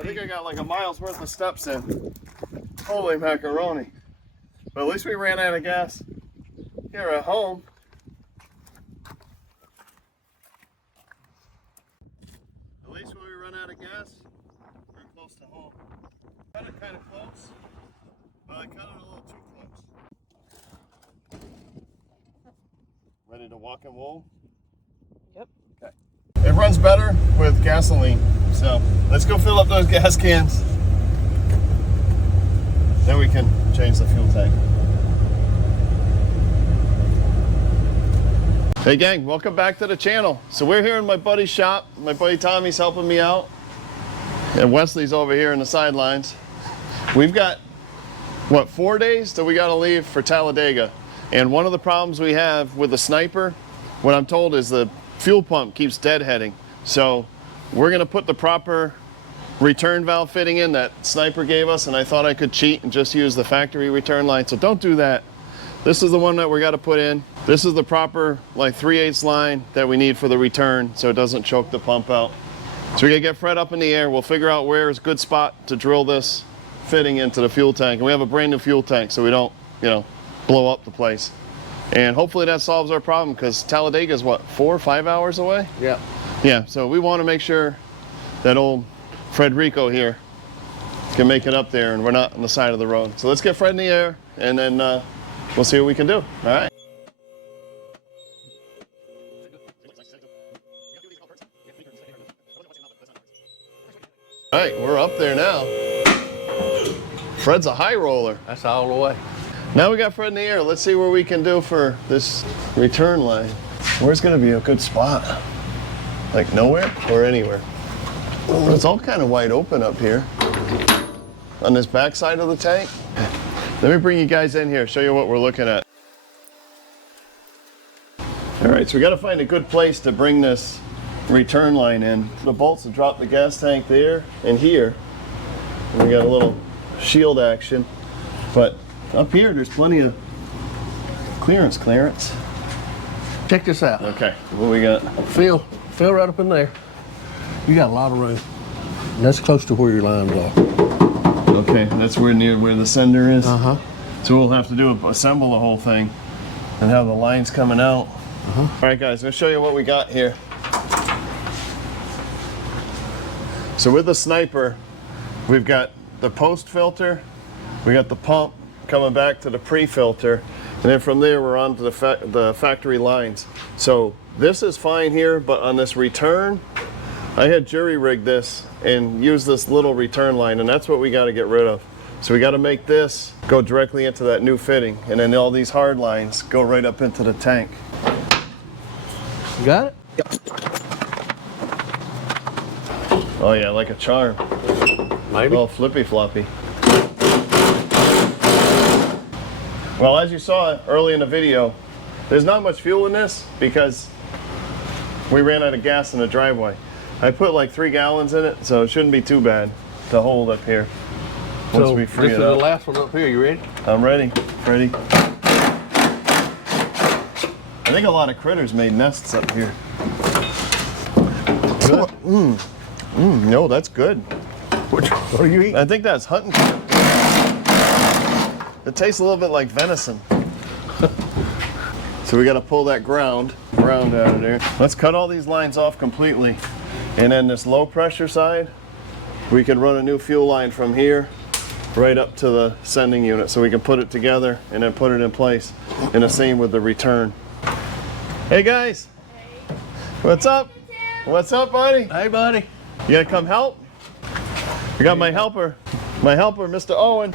I think I got like a mile's worth of steps in. Holy macaroni. But at least we ran out of gas here at home. At least when we run out of gas, we're close to home. Cut it kind of close, but I cut it a little too close. Ready to walk and roll? Yep. Okay. It runs better with gasoline, so let's go fill up those gas cans. Then we can change the fuel tank. Hey gang, welcome back to the channel. So we're here in my buddy's shop. My buddy Tommy's helping me out. And Wesley's over here in the sidelines. We've got, what, 4 days till we gotta leave for Talladega. And one of the problems we have with the Sniper, what I'm told is the fuel pump keeps deadheading. So we're gonna put the proper return valve fitting in that Sniper gave us, and I thought I could cheat and just use the factory return line. So don't do that. This is the one that we got to put in. This is the proper like 3/8 line that we need for the return so it doesn't choke the pump out. So we're gonna get Fred up in the air. We'll figure out where is a good spot to drill this fitting into the fuel tank. And we have a brand new fuel tank so we don't, blow up the place. And hopefully that solves our problem because Talladega is what, 4 or 5 hours away? Yeah. Yeah, so we want to make sure that old Frederico here can make it up there and we're not on the side of the road. So let's get Fred in the air and then we'll see what we can do. All right. All right, we're up there now. Fred's a high roller. That's all the way. Now we got Fred in the air. Let's see what we can do for this return line. Where's gonna be a good spot? Like nowhere or anywhere? It's all kind of wide open up here on this back side of the tank. Let me bring you guys in here, show you what we're looking at. All right, so we got to find a good place to bring this return line in. The bolts will drop the gas tank there and here. And we got a little shield action, but up here there's plenty of clearance. Check this out. Okay, what we got? Fill right up in there. You got a lot of room. That's close to where your lines are. Okay, that's near where the sender is. Uh-huh. So we'll have to assemble the whole thing and have the lines coming out. Uh-huh. All right, guys, let's show you what we got here. So with the Sniper, we've got the post filter, we got the pump coming back to the pre-filter, and then from there we're on to the factory lines. So this is fine here, but on this return, I had jury rigged this and used this little return line, and that's what we got to get rid of. So we got to make this go directly into that new fitting, and then all these hard lines go right up into the tank. You got it? Yep. Oh yeah, like a charm. Maybe. Oh, flippy floppy. Well, as you saw early in the video, there's not much fuel in this because we ran out of gas in the driveway. I put like 3 gallons in it, so it shouldn't be too bad to hold up here. Once we free this it is up. the last one up here. You ready? I'm ready. Ready. I think a lot of critters made nests up here. Good. No, that's good. What are you eating? I think that's hunting. It tastes a little bit like venison. So we got to pull that ground out of there. Let's cut all these lines off completely. And then this low pressure side, we can run a new fuel line from here right up to the sending unit so we can put it together and then put it in place. And the same with the return. Hey guys. Hey. What's up? What's up, buddy? Hey, buddy. You gonna come help? I got my helper, Mr. Owen.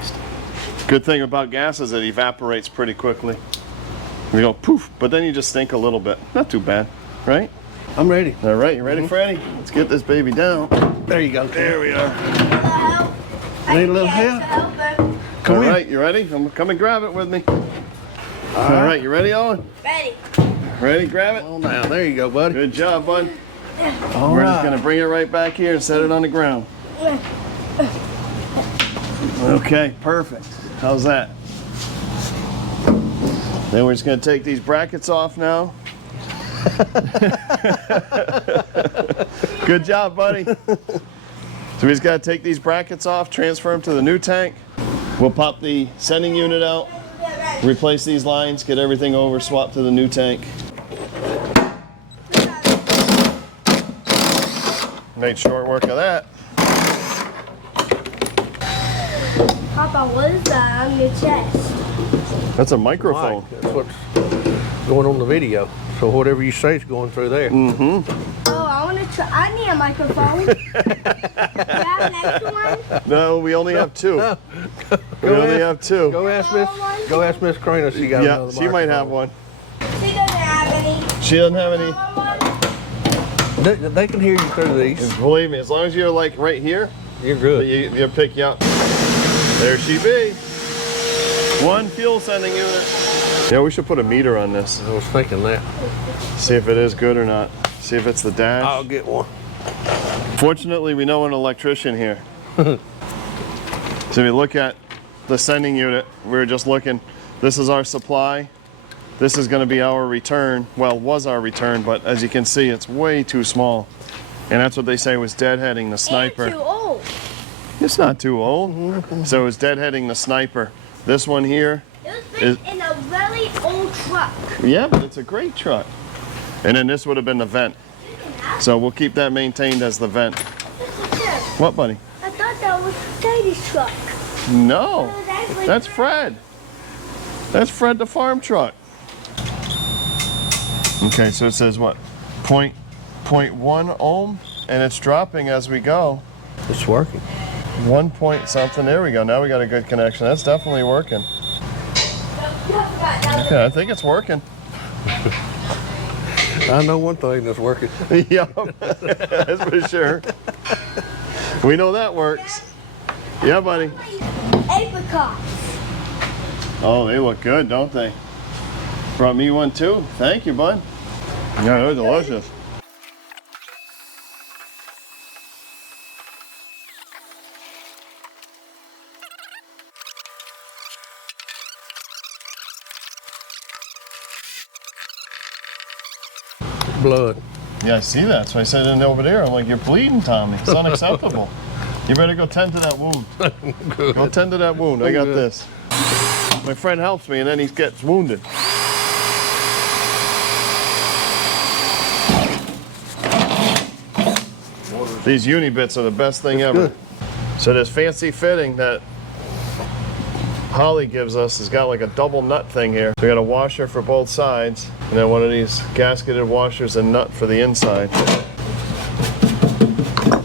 Good thing about gas is it evaporates pretty quickly. We go poof, but then you just stink a little bit. Not too bad, right? I'm ready. All right, you ready, Freddie? Let's get this baby down. There you go. There we are. Hello. Need a little help? All right, you ready? Come and grab it with me. All right, you ready, Owen? Ready. Ready, grab it. On down. There you go, buddy. Good job, bud. All We're right. just gonna bring it right back here and set it on the ground. Okay, perfect. How's that? Then we're just gonna take these brackets off now. Good job, buddy. So we just gotta take these brackets off, transfer them to the new tank. We'll pop the sending unit out, replace these lines, get everything over, swap to the new tank. Made short work of that. Papa, what is that on your chest? That's a microphone. Right, that's what's going on the video. So whatever you say is going through there. Oh, I want to try. I need a microphone. Do you have an extra one? No, we only have two. No. We only have two. Go ask Miss Crane if she got Yeah, another she might have microphone. one. She doesn't have any. She doesn't have any. They can hear you through these. Believe me, as long as you're like right here, You're good. you'll pick you up. There she be. One fuel sending unit. Yeah, we should put a meter on this. I was thinking that. See if it is good or not. See if it's the dash. I'll get one. Fortunately, we know an electrician here. So if you look at the sending unit, we were just looking. This is our supply. This is going to be our return. Well, was our return, but as you can see, it's way too small. And that's what they say was deadheading the sniper. And too old. It's not too old. So it was deadheading the sniper. This one here, It was made in a really old truck. yeah, but it's a great truck. And then this would have been the vent. So we'll keep that maintained as the vent. What, buddy? I thought that was Daddy's truck. No, Oh, that's like that's Fred. That's Fred the farm truck. Okay, so it says what? 0.1 ohm, and it's dropping as we go. It's working. 1 point something. There we go. Now we got a good connection. That's definitely working. Okay, I think it's working. I know one thing that's working. Yeah, that's for sure. We know that works. Yeah, buddy. Apricots. Oh, they look good, don't they? Brought me one too. Thank you, bud. Yeah, they're delicious. Blood. Yeah, I see that. So I said in over there, I'm like, you're bleeding, Tommy. It's unacceptable. You better go tend to that wound. Go tend to that wound. I got this. My friend helps me and then he gets wounded. These uni bits are the best thing ever. good. So this fancy fitting that Holley gives us has got like a double nut thing here. So we got a washer for both sides and then one of these gasketed washers and nut for the inside.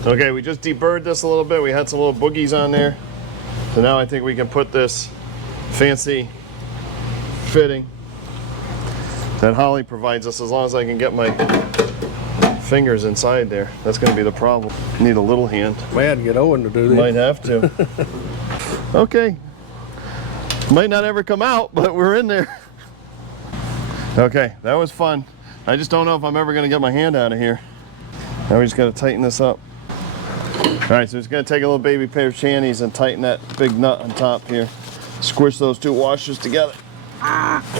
Okay, we just deburred this a little bit. We had some little boogies on there. So now I think we can put this fancy fitting that Holley provides us, as long as I can get my fingers inside there. That's going to be the problem. Need a little hand. We had to get Owen to do this. Might have to. Okay. Might not ever come out, but we're in there. Okay, that was fun. I just don't know if I'm ever going to get my hand out of here. Now we just got to tighten this up. All right, so it's going to take a little baby pair of channies and tighten that big nut on top here. Squish those two washers together.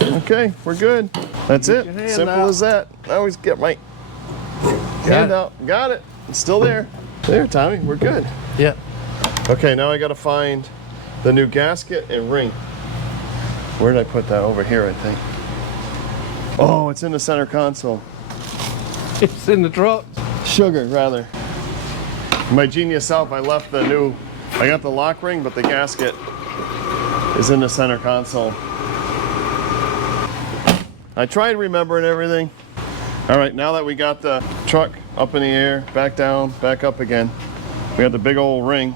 Okay, we're good. That's it. your hand Simple out. as that. I always get my hand out. Got it. It's still there. There, Tommy. We're good. Yeah. Okay, now I got to find the new gasket and ring. Where did I put that? Over here, I think. Oh, it's in the center console. It's in the truck. Sugar, rather. My genius self, I left the new, I got the lock ring, but the gasket is in the center console. I tried remembering everything. All right, now that we got the truck up in the air, back down, back up again, we got the big old ring.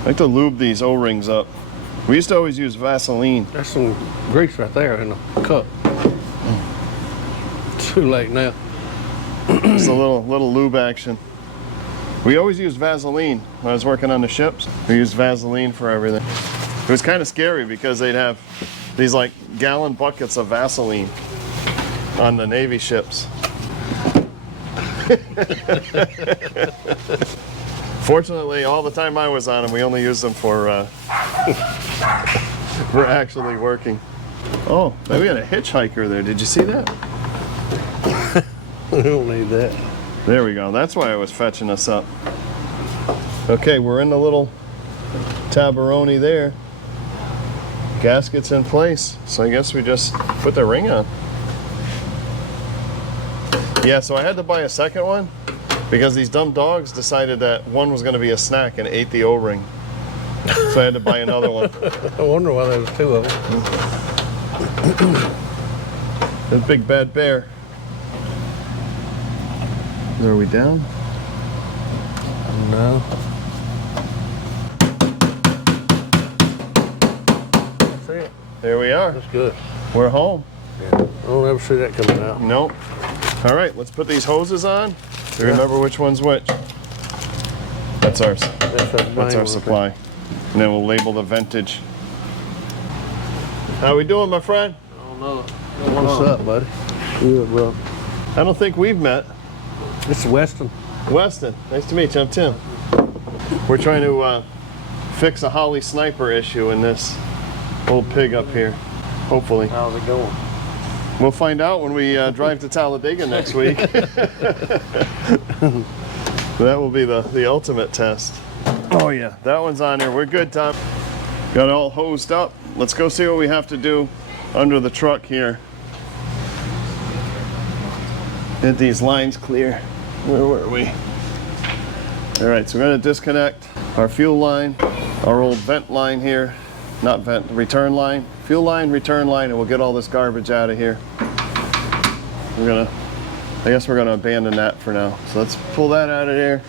I like to lube these O-rings up. We used to always use Vaseline. There's some grease right there in the cup. Too late now. It's a little lube action. We always used Vaseline when I was working on the ships. We used Vaseline for everything. It was kind of scary because they'd have these like gallon buckets of Vaseline on the Navy ships. Fortunately, all the time I was on them, we only used them for for actually working. Oh, we had a hitchhiker there. Did you see that? We don't need that. There we go. That's why I was fetching us up. Okay, we're in the little Tabaroni there. Gasket's in place, so I guess we just put the ring on. Yeah, so I had to buy a second one because these dumb dogs decided that one was going to be a snack and ate the O-ring. So I had to buy another one. I wonder why there was two of them. The big bad bear. Are we down? No. That's it. There we are. That's good. We're home. Yeah. I don't ever see that coming out. Nope. All right, let's put these hoses on to remember which one's which. That's our supply. And then we'll label the vintage. How we doing, my friend? I don't know. What's up, buddy? Good, bro. I don't think we've met. This is Weston. Weston, nice to meet you. I'm Tim. We're trying to fix a Holley sniper issue in this old pig up here. Hopefully. How's it going? We'll find out when we drive to Talladega next week. That will be the ultimate test. Oh yeah, that one's on here. We're good, Tom. Got it all hosed up. Let's go see what we have to do under the truck here. Get these lines clear. Where were we? All right, so we're gonna disconnect our fuel line, our old vent line here. Not vent, return line. Fuel line, return line, and we'll get all this garbage out of here. I guess we're gonna abandon that for now. So let's pull that out of there.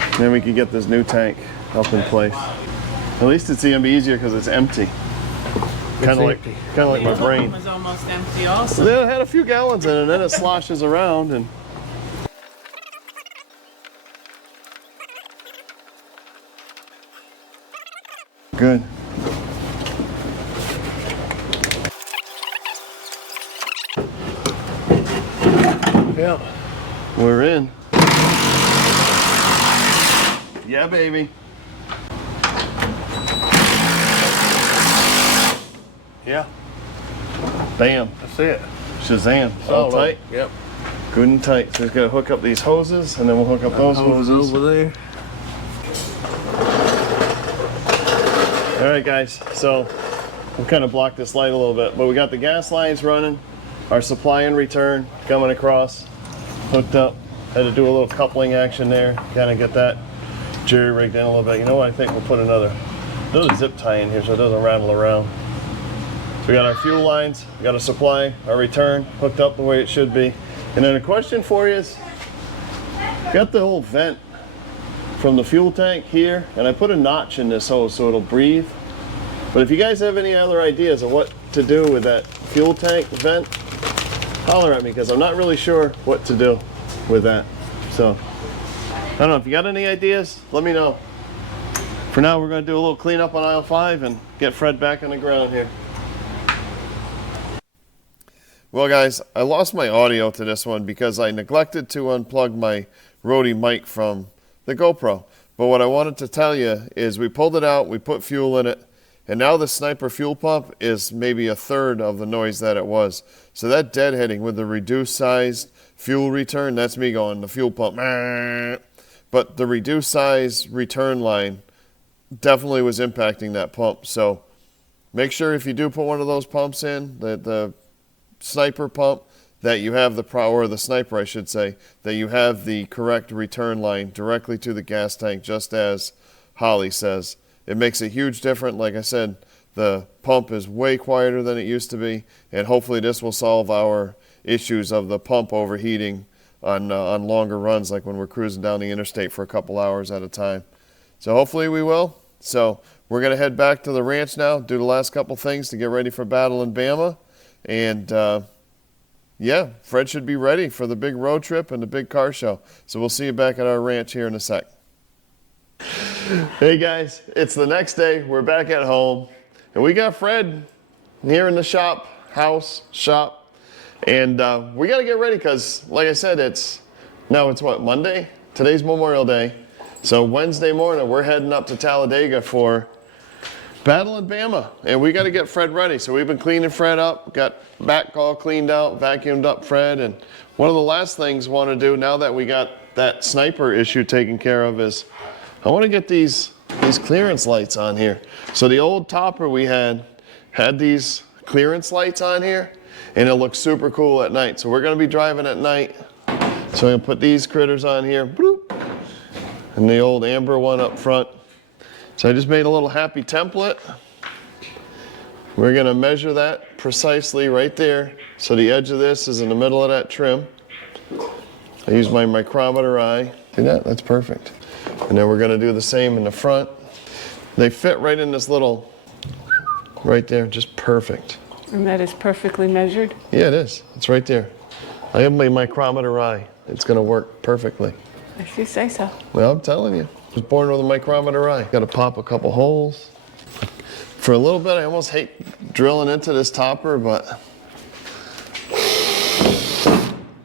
And then we can get this new tank up in place. At least it's gonna be easier because it's empty. Kind of like my brain. It was almost empty also. It had a few gallons in it, and then it sloshes around and. Good. Yeah. We're in. Yeah, baby. Yeah. Bam. That's it. Shazam. All tight. Yep. Good and tight. So we've got to hook up these hoses, and then we'll hook up those hoses. over there. All right, guys. So we'll kind of block this light a little bit, but we got the gas lines running, our supply and return coming across, hooked up. Had to do a little coupling action there, kind of get that jerry rigged in a little bit. You know what? I think we'll put another zip tie in here so it doesn't rattle around. So we got our fuel lines, we got a supply, our return hooked up the way it should be. And then a question for you is, got the whole vent from the fuel tank here, and I put a notch in this hose so it'll breathe. But if you guys have any other ideas of what to do with that fuel tank vent, holler at me, because I'm not really sure what to do with that. So, I don't know, if you got any ideas, let me know. For now, we're going to do a little cleanup on aisle 5 and get Fred back on the ground here. Well, guys, I lost my audio to this one because I neglected to unplug my Rode mic from the GoPro. But what I wanted to tell you is we pulled it out, we put fuel in it, and now the Sniper fuel pump is maybe a third of the noise that it was. So that deadheading with the reduced sized fuel return, that's me going, the fuel pump. But the reduced size return line definitely was impacting that pump. So make sure if you do put one of those pumps in, the Sniper pump, that you have the Sniper, I should say, that you have the correct return line directly to the gas tank, just as Holley says. It makes a huge difference. Like I said, the pump is way quieter than it used to be, and hopefully this will solve our issues of the pump overheating on longer runs, like when we're cruising down the interstate for a couple hours at a time. So hopefully we will. So we're going to head back to the ranch now, do the last couple things to get ready for battle in Bama. And yeah, Fred should be ready for the big road trip and the big car show. So we'll see you back at our ranch here in a sec. Hey guys, it's the next day. We're back at home, and we got Fred here in the shop, and we got to get ready because, like I said, it's what, Monday? Today's Memorial Day. So Wednesday morning, we're heading up to Talladega for battle in Bama, and we got to get Fred ready. So we've been cleaning Fred up, got back all cleaned out, vacuumed up Fred, and one of the last things we want to do now that we got that Sniper issue taken care of is I want to get these clearance lights on here. So the old topper we had these clearance lights on here, and it looks super cool at night. So we're going to be driving at night. So I'm going to put these critters on here, bloop, and the old amber one up front. So I just made a little happy template. We're going to measure that precisely right there. So the edge of this is in the middle of that trim. I use my micrometer eye. See that? That's perfect. And then we're going to do the same in the front. They fit right in this little, right there, just perfect. And that is perfectly measured? Yeah, it is. It's right there. I have my micrometer eye. It's going to work perfectly. If you say so. Well, I'm telling you. I was born with a micrometer eye. Got to pop a couple holes. For a little bit, I almost hate drilling into this topper, but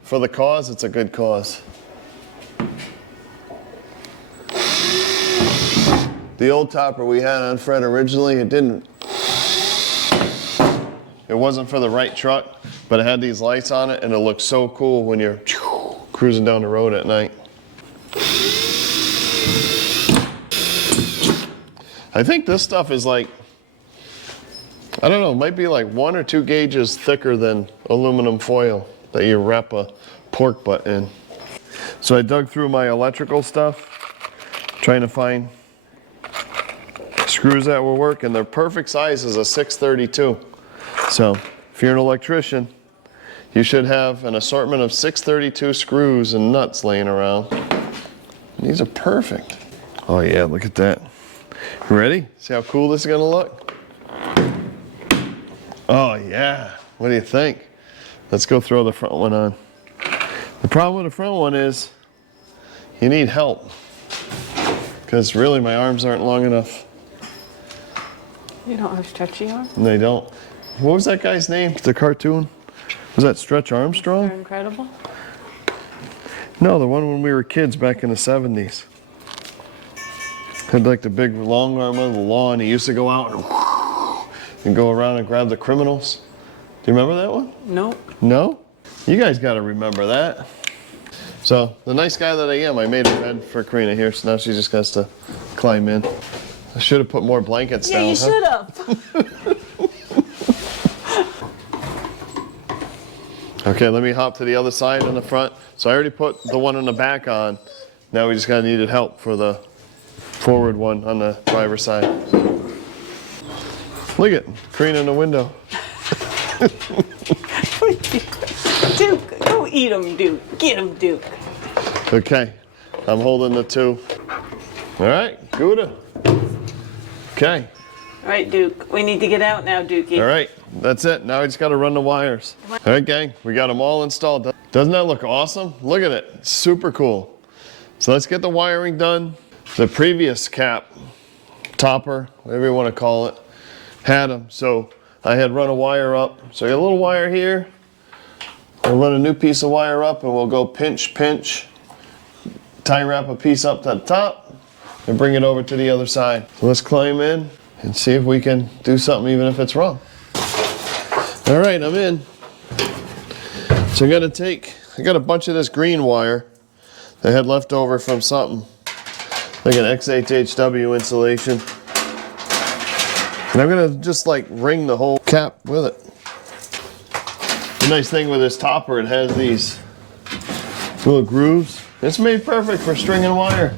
for the cause, it's a good cause. The old topper we had on Fred originally, it wasn't for the right truck, but it had these lights on it, and it looked so cool when you're cruising down the road at night. I think this stuff is like, I don't know, it might be like 1 or 2 gauges thicker than aluminum foil that you wrap a pork butt in. So I dug through my electrical stuff, trying to find screws that will work, and their perfect size is a 632. So if you're an electrician, you should have an assortment of 632 screws and nuts laying around. These are perfect. Oh yeah, look at that. You ready? See how cool this is gonna look? Oh yeah, what do you think? Let's go throw the front one on. The problem with the front one is you need help, because really my arms aren't long enough. You don't have stretchy arms? They don't. What was that guy's name? The cartoon? Was that Stretch Armstrong? They're incredible. No, the one when we were kids back in the 70s. Had like the big long arm on the law, and he used to go out and go around and grab the criminals. Do you remember that one? Nope. No? You guys got to remember that. So, the nice guy that I am, I made a bed for Karina here, so now she just has to climb in. I should have put more blankets down. Yeah, you huh? should have. Okay, let me hop to the other side in the front. So I already put the one in the back on. Now we just got needed help for the forward one on the driver's side. Look at Karina in the window. Duke, go eat him, Duke. Get him, Duke. Okay, I'm holding the 2. All right, Gouda. Okay. All right, Duke. We need to get out now, Dukey. All right, that's it. Now I just got to run the wires. All right, gang, we got them all installed. Doesn't that look awesome? Look at it, it's super cool. So let's get the wiring done. The previous cap, topper, whatever you want to call it, had them. So I had run a wire up. So I got a little wire here. I'll run a new piece of wire up, and we'll go pinch, pinch, tie wrap a piece up to the top, and bring it over to the other side. So let's climb in and see if we can do something even if it's wrong. All right, I'm in. So I got a bunch of this green wire that I had left over from something, like an XHHW insulation. And I'm gonna just like ring the whole cap with it. The nice thing with this topper, it has these little grooves. It's made perfect for stringing wire.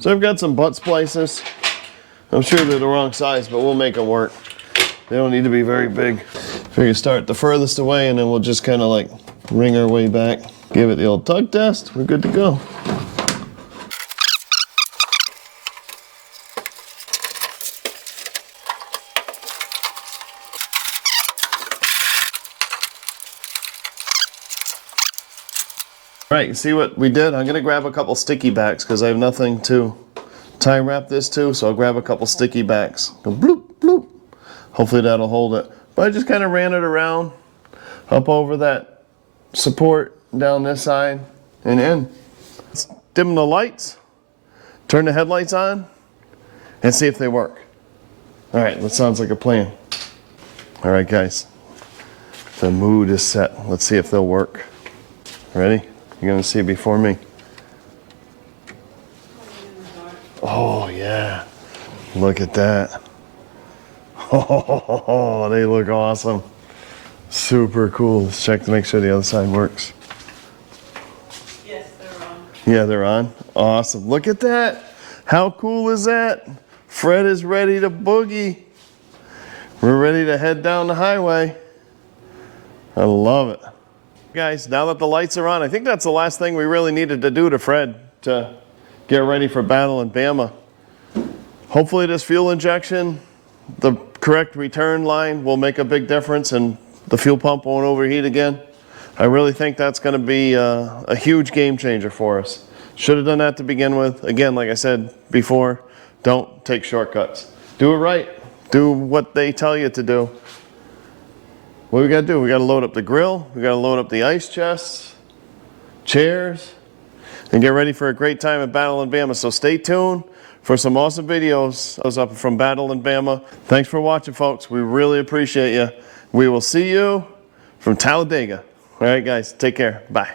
So I've got some butt splices. I'm sure they're the wrong size, but we'll make them work. They don't need to be very big. Figure start the furthest away, and then we'll just kind of like ring our way back. Give it the old tug test. We're good to go. All right, you see what we did? I'm gonna grab a couple sticky backs because I have nothing to tie wrap this to, so I'll grab a couple sticky backs. Go bloop, bloop. Hopefully that'll hold it. But I just kind of ran it around, up over that support, down this side, and in. Let's dim the lights, turn the headlights on, and see if they work. All right, that sounds like a plan. All right, guys. The mood is set. Let's see if they'll work. Ready? You're gonna see it before me. Oh yeah. Look at that. Oh, they look awesome. Super cool. Let's check to make sure the other side works. Yes, they're on. Yeah, they're on. Awesome. Look at that. How cool is that? Fred is ready to boogie. We're ready to head down the highway. I love it. Guys, now that the lights are on, I think that's the last thing we really needed to do to Fred to get ready for battle in Bama. Hopefully this fuel injection, the correct return line will make a big difference and the fuel pump won't overheat again. I really think that's going to be a huge game changer for us. Should have done that to begin with. Again, like I said before, don't take shortcuts. Do it right. Do what they tell you to do. What we got to do? We got to load up the grill. We got to load up the ice chests, chairs, and get ready for a great time at Battle in Bama. So stay tuned for some awesome videos up from Battle in Bama. Thanks for watching, folks. We really appreciate you. We will see you from Talladega. All right, guys. Take care. Bye.